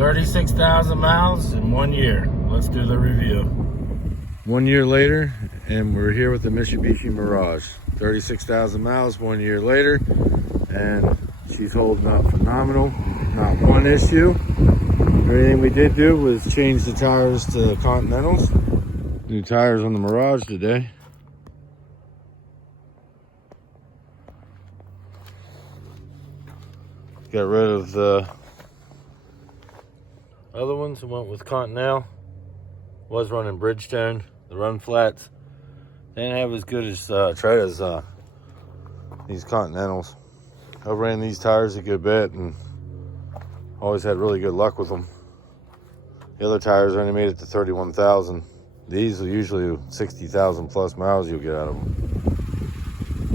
36,000 miles in 1 year. Let's do the review. 1 year later, and we're here with the Mitsubishi Mirage. 36,000 miles 1 year later, and she's holding up phenomenal. Not one issue. Everything we did do was change the tires to Continentals. New tires on the Mirage today. Got rid of the other ones and went with Continental. Was running Bridgestone. The run flats didn't have as good as tread as these Continentals. I ran these tires a good bit and always had really good luck with them. The other tires only made it to 31,000. These are usually 60,000 plus miles you'll get out of them.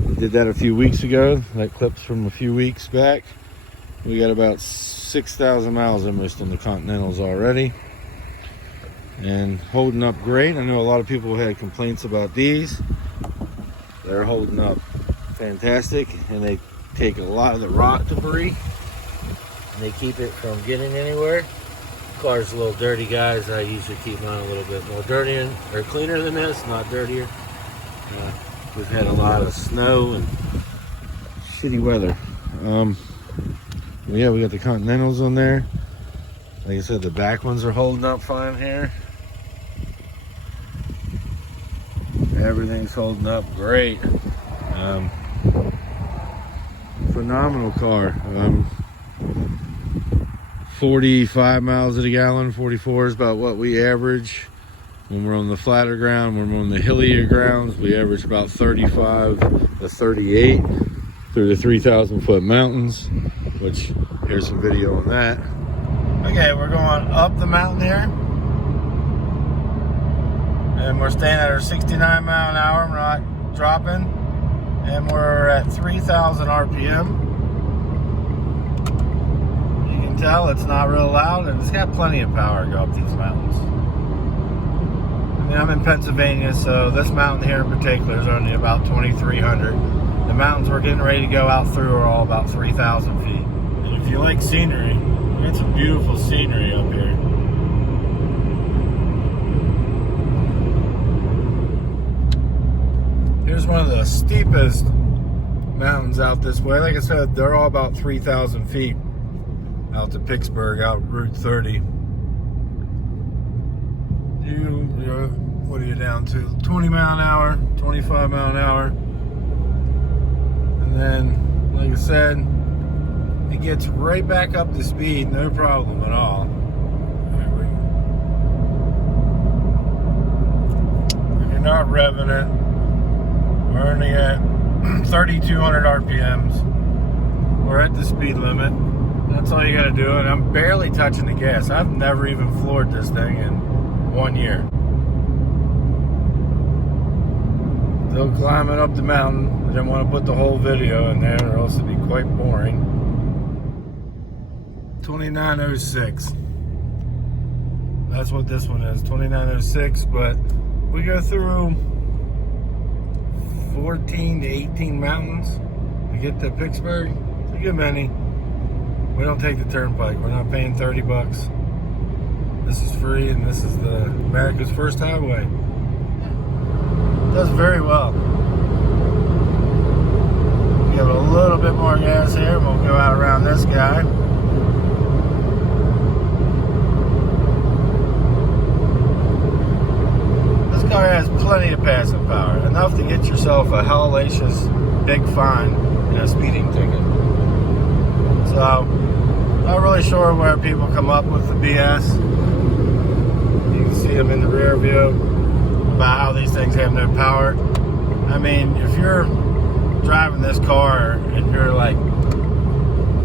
We did that a few weeks ago. That clip's from a few weeks back. We got about 6,000 miles almost on the Continentals already. And holding up great. I know a lot of people had complaints about these. They're holding up fantastic, and they take a lot of the rock debris and they keep it from getting anywhere. The car's a little dirty, guys. I usually keep mine a little bit more dirty or cleaner than this, not dirtier. We've had a lot of snow and shitty weather. Yeah, we got the Continentals on there. Like I said, the back ones are holding up fine here. Everything's holding up great. Phenomenal car. 45 miles to the gallon. 44 is about what we average when we're on the flatter ground. When we're on the hillier grounds, we average about 35 to 38 through the 3,000 foot mountains, which here's some video on that. Okay, we're going up the mountain here, and we're staying at our 69 mile an hour. We're not dropping, and we're at 3,000 RPM. You can tell it's not real loud, and it's got plenty of power to go up these mountains. I mean, I'm in Pennsylvania, so this mountain here in particular is only about 2,300. The mountains we're getting ready to go out through are all about 3,000 feet. And if you like scenery, we got some beautiful scenery up here. Here's one of the steepest mountains out this way. Like I said, they're all about 3,000 feet out to Pittsburgh, out Route 30. What are you down to? 20 mile an hour, 25 mile an hour. And then, like I said, it gets right back up to speed, no problem at all. If you're not revving it, we're only at 3,200 RPMs. We're at the speed limit. That's all you gotta do, and I'm barely touching the gas. I've never even floored this thing in 1 year. Still climbing up the mountain. I didn't want to put the whole video in there or else it'd be quite boring. 2906. That's what this one is, 2906, but we go through 14 to 18 mountains to get to Pittsburgh. It's a good many. We don't take the turnpike. We're not paying 30 bucks. This is free, and this is the America's first highway. Does very well. Give it a little bit more gas here, and we'll go out around this guy. This car has plenty of passive power, enough to get yourself a hellacious big fine and a speeding ticket. So, not really sure where people come up with the BS. You can see them in the rear view about how these things have no power. I mean, if you're driving this car and you're like,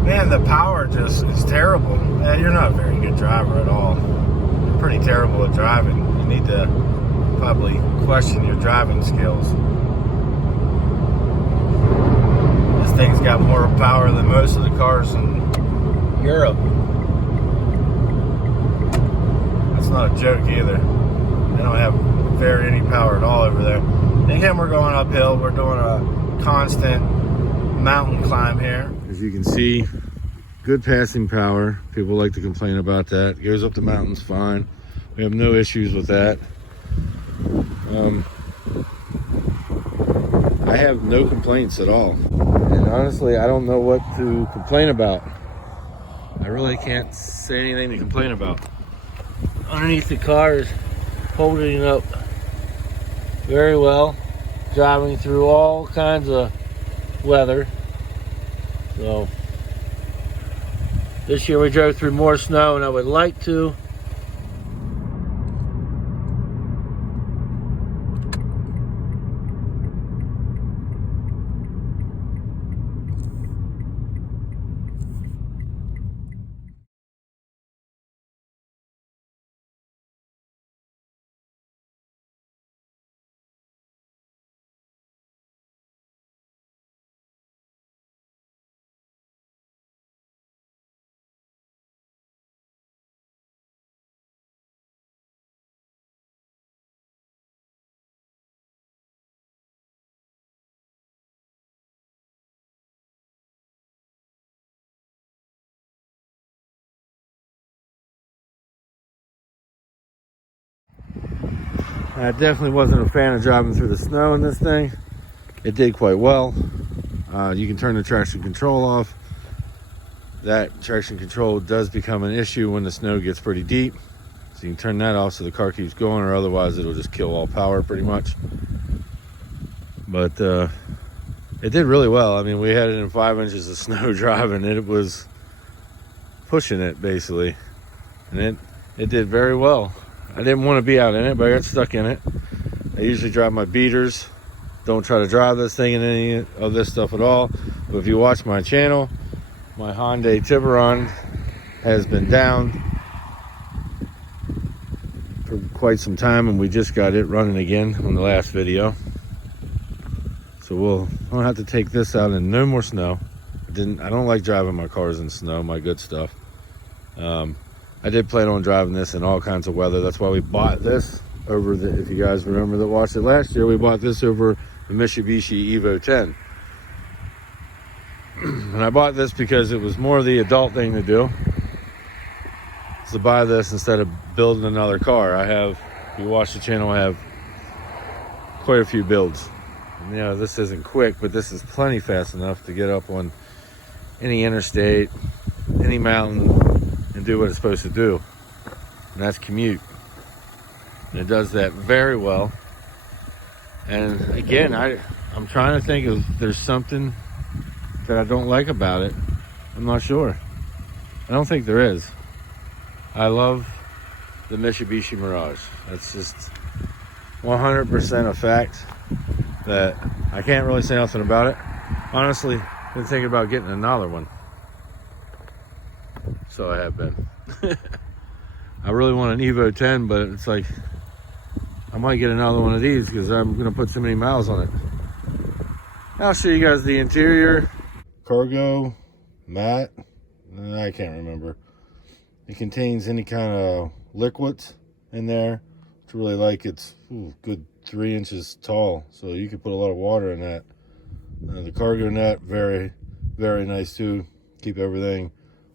man, the power just is terrible, yeah, you're not a very good driver at all. You're pretty terrible at driving. You need to probably question your driving skills. This thing's got more power than most of the cars in Europe. That's not a joke either. They don't have any power at all over there. And again, we're going uphill. We're doing a constant mountain climb here. As you can see, Good passing power. People like to complain about that. It goes up the mountains fine. We have no issues with that. I have no complaints at all. And honestly, I don't know what to complain about. I really can't say anything to complain about. Underneath the car is holding up very well, driving through all kinds of weather. So this year we drove through more snow, and I would like to I definitely wasn't a fan of driving through the snow in this thing. It did quite well. You can turn the traction control off. That traction control does become an issue when the snow gets pretty deep. So you can turn that off so the car keeps going, or otherwise it'll just kill all power pretty much. But it did really well. I mean, we had it in 5 inches of snow driving. It was pushing it basically. And it did very well. I didn't want to be out in it, but I got stuck in it. I usually drive my beaters. Don't try to drive this thing in any of this stuff at all. But if you watch my channel, my Hyundai Tiburon has been down for quite some time, and we just got it running again on the last video. So I'll have to take this out in no more snow. I don't like driving my cars in snow, my good stuff. I did plan on driving this in all kinds of weather. That's why we bought this over if you guys remember that watched it last year, we bought this over the Mitsubishi Evo 10. And I bought this because it was more the adult thing to do. To buy this instead of building another car. If you watch the channel, I have quite a few builds. And, this isn't quick, but this is plenty fast enough to get up on any interstate, any mountain, and do what it's supposed to do. And that's commute. And it does that very well. And again, I'm trying to think if there's something that I don't like about it. I'm not sure. I don't think there is. I love the Mitsubishi Mirage. That's just 100% a fact that I can't really say nothing about it. Honestly, been thinking about getting another one. So I have been. I really want an Evo 10, but it's like I might get another one of these because I'm going to put so many miles on it. I'll show you guys the interior. Cargo, matte, I can't remember. It contains any kind of liquids in there. It's really like it's good 3 inches tall, so you could put a lot of water in that. The cargo net, very, very nice too. Keep everything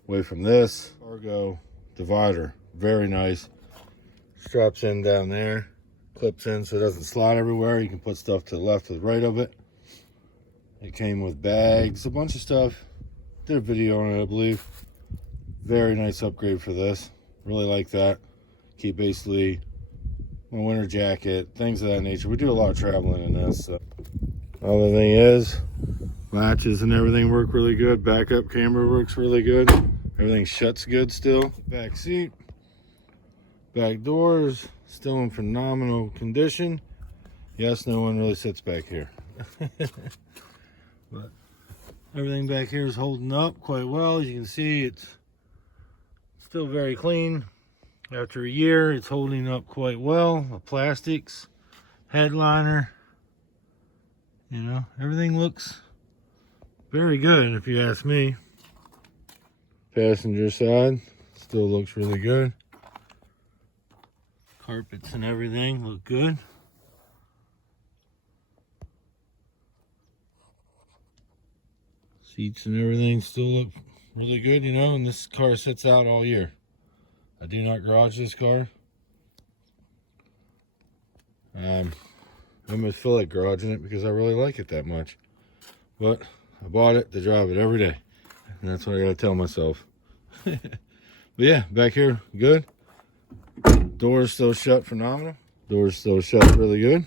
away from this. Cargo divider, very nice. Straps in down there, clips in so it doesn't slide everywhere. You can put stuff to the left or the right of it. It came with bags, a bunch of stuff. Did a video on it, I believe. Very nice upgrade for this. Really like that. Keep basically my winter jacket, things of that nature. We do a lot of traveling in this. So. Other thing is, latches and everything work really good. Backup camera works really good. Everything shuts good still. Back seat. Back doors, still in phenomenal condition. Yes, no one really sits back here. But everything back here is holding up quite well. As you can see, it's still very clean. After a year, it's holding up quite well. The plastics, headliner, everything looks very good if you ask me. Passenger side still looks really good. Carpets and everything look good. Seats and everything still look really good, you know, and this car sits out all year. I do not garage this car. I almost feel like garaging it because I really like it that much. But I bought it to drive it every day. And that's what I gotta tell myself. But yeah, back here, good. Doors still shut phenomenal. Doors still shut really good.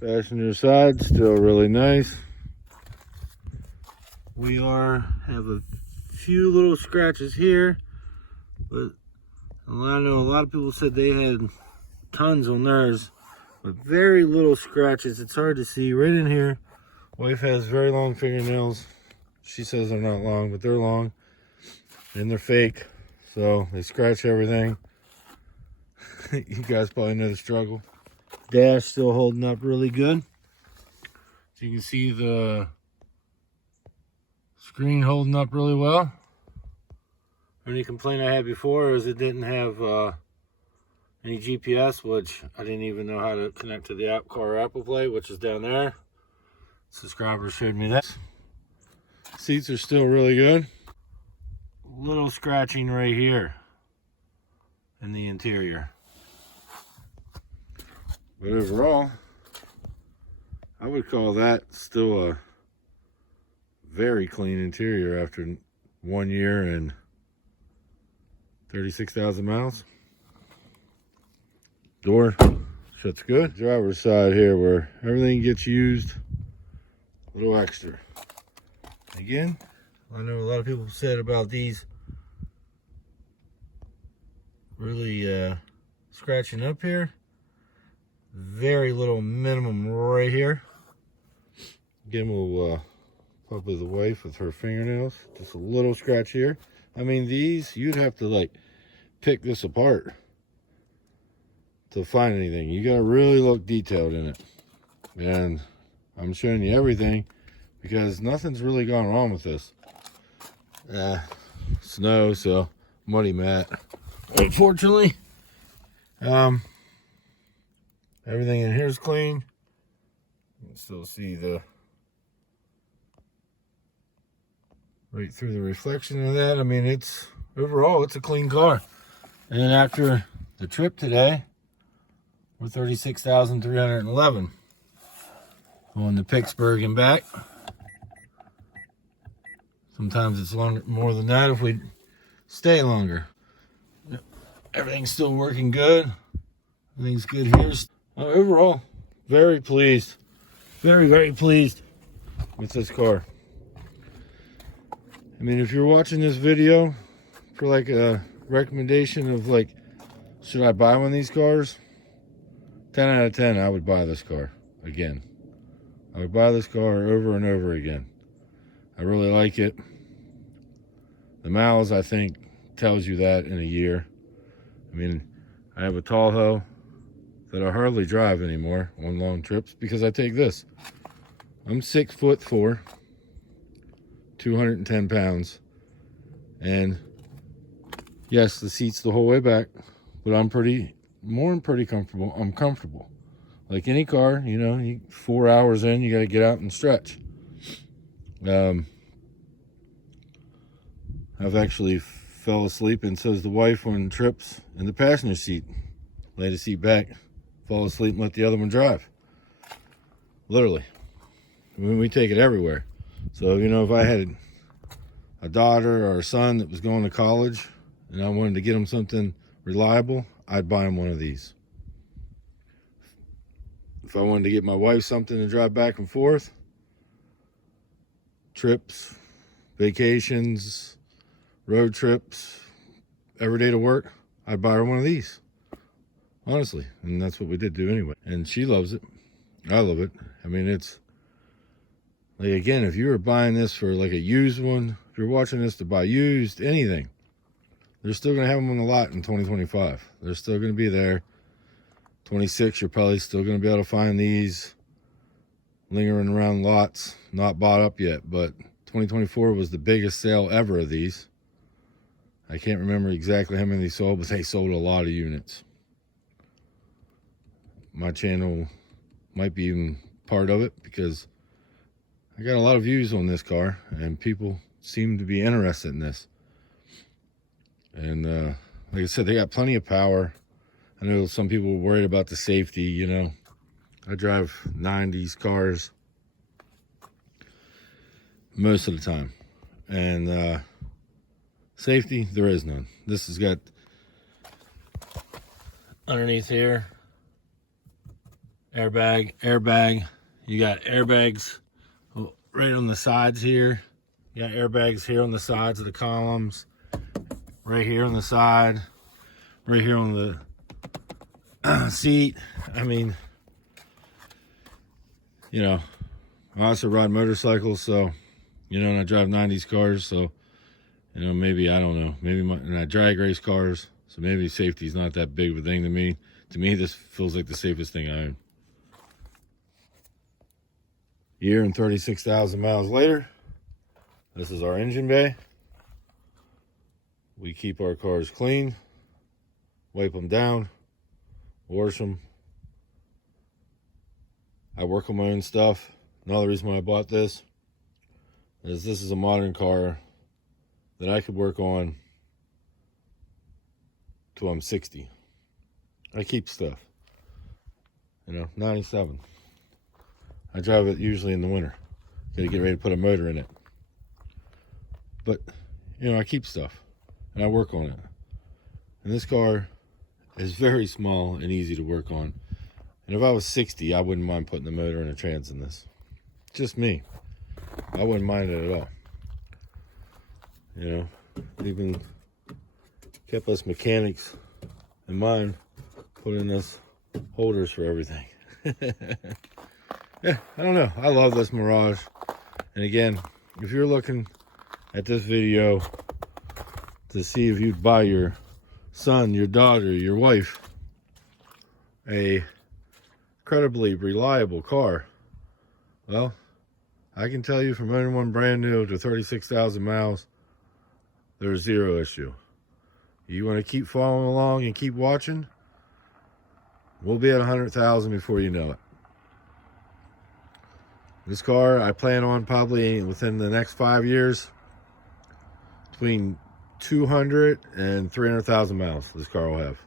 Passenger side, still really nice. We have a few little scratches here, but I know a lot of people said they had tons on theirs, but very little scratches. It's hard to see right in here. Wife has very long fingernails. She says they're not long, but they're long, and they're fake, so they scratch everything. You guys probably know the struggle. Dash still holding up really good. So you can see the screen holding up really well. Only complaint I had before is it didn't have any GPS, which I didn't even know how to connect to the app car Apple Play, which is down there. Subscriber showed me that. Seats are still really good. Little scratching right here in the interior. But overall, I would call that still a very clean interior after 1 year and 36,000 miles. Door shuts good. Driver's side here where everything gets used, a little extra. Again, I know a lot of people said about these really scratching up here. Very little minimum right here. Again, we'll pop with the wife with her fingernails. Just a little scratch here. I mean, these, you'd have to like pick this apart to find anything. You gotta really look detailed in it. And I'm showing you everything because nothing's really gone wrong with this. Snow, so muddy mat. Unfortunately, everything in here is clean. You can still see right through the reflection of that. I mean, overall, it's a clean car. And then after the trip today, we're 36,311. Going to Pittsburgh and back. Sometimes it's more than that if we stay longer. Everything's still working good. Everything's good here. Overall, very pleased. Very, very pleased with this car. I mean, if you're watching this video for like a recommendation of like, should I buy one of these cars? 10 out of 10, I would buy this car again. I would buy this car over and over again. I really like it. The miles, I think, tells you that in a year. I mean, I have a Tahoe that I hardly drive anymore on long trips because I take this. I'm 6'4", 210 pounds. And yes, the seat's the whole way back, but I'm pretty comfortable. I'm comfortable. Like any car, you know, 4 hours in, you got to get out and stretch. I've actually fell asleep, and so's the wife on trips in the passenger seat. Lay the seat back, fall asleep, and let the other one drive. Literally. I mean, we take it everywhere. So, you know, if I had a daughter or a son that was going to college and I wanted to get them something reliable, I'd buy them one of these. If I wanted to get my wife something to drive back and forth, trips, vacations, road trips, every day to work, I'd buy her one of these. Honestly. And that's what we did do anyway. And she loves it. I love it. I mean, it's like, again, if you were buying this for like a used one, if you're watching this to buy used, anything, they're still going to have them on the lot in 2025. They're still going to be there. 26, you're probably still going to be able to find these lingering around lots, not bought up yet. But 2024 was the biggest sale ever of these. I can't remember exactly how many they sold, but they sold a lot of units. My channel might be even part of it because I got a lot of views on this car and people seem to be interested in this. And like I said, they got plenty of power. I know some people were worried about the safety, you know. I drive 90s cars most of the time. And safety, there is none. This has got underneath here, airbag. You got airbags right on the sides here. You got airbags here on the sides of the columns, right here on the side, right here on the seat. I mean, you know, I also ride motorcycles, so, you know, and I drive 90s cars, so, you know, maybe, I don't know, maybe and I drag race cars, so maybe safety's not that big of a thing to me. To me, this feels like the safest thing I own. Year and 36,000 miles later, this is our engine bay. We keep our cars clean, wipe them down, wash them. I work on my own stuff. Another reason why I bought this is a modern car that I could work on till I'm 60. I keep stuff. You know, 97. I drive it usually in the winter. Gotta get ready to put a motor in it. But, you know, I keep stuff. And I work on it. And this car is very small and easy to work on. And if I was 60, I wouldn't mind putting the motor and a trans in this. Just me. I wouldn't mind it at all. You know, even kept us mechanics in mind putting us holders for everything. Yeah, I don't know. I love this Mirage. And again, if you're looking at this video to see if you'd buy your son, your daughter, your wife a incredibly reliable car, well, I can tell you from owning one brand new to 36,000 miles, there's zero issue. You want to keep following along and keep watching, we'll be at 100,000 before you know it. This car, I plan on probably within the next 5 years, between 200 and 300,000 miles this car will have.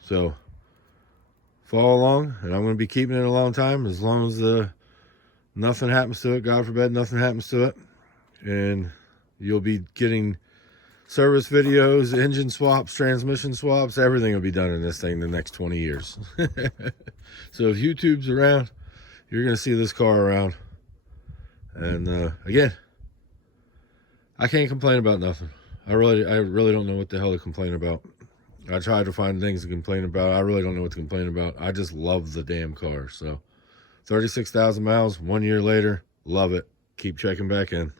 So, follow along, and I'm going to be keeping it a long time, as long as nothing happens to it. God forbid nothing happens to it. And you'll be getting service videos, engine swaps, transmission swaps, everything will be done in this thing in the next 20 years. So if YouTube's around, you're going to see this car around. And again, I can't complain about nothing. I really don't know what the hell to complain about. I try to find things to complain about. I really don't know what to complain about. I just love the damn car. So 36,000 miles, 1 year later, love it. Keep checking back in.